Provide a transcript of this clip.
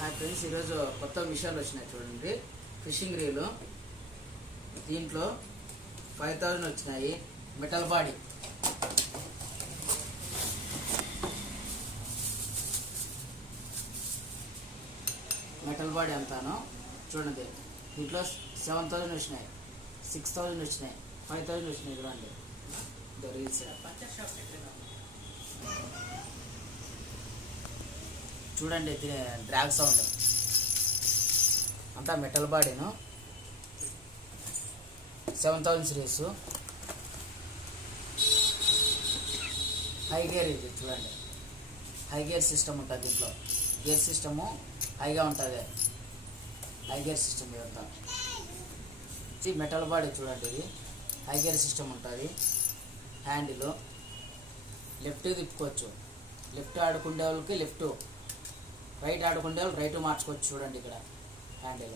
Hi friends ఈరోజు కొత్త విషయాలు వచ్చినాయి చూడండి. Fishing reel. దీంట్లో ఫైవ్ థౌజండ్ వచ్చినాయి. Metal body. మెటల్ బాడీ అంతాను. చూడండి దీంట్లో సెవెన్ థౌజండ్ వచ్చినాయి. సిక్స్ థౌజండ్ వచ్చినాయి. ఫైవ్ థౌజండ్ వచ్చినాయి చూడండి. ఇదో రీల్స్. చూడండి డ్రాగ్ సౌండ్ అంతా metal బాడీను seven thousand series high gear ఇది చూడండి. హై గేర్ సిస్టమ్ ఉంటుంది దీంట్లో. గేర్ సిస్టము హైగా ఉంటుంది. హై గేర్ సిస్టమ్ ఇదంతా ఇది మెటల్ బాడీ చూడండి ఇది. హై గేర్ సిస్టమ్ ఉంటుంది. హ్యాండిల్ లెఫ్ట్ తిప్పుకోవచ్చు. లెఫ్ట్ ఆడుకునే వాళ్ళకి లెఫ్ట్ రైట్ ఆడుకునే వాళ్ళు రైట్ మార్చుకోవచ్చు చూడండి ఇక్కడ హ్యాండిల్.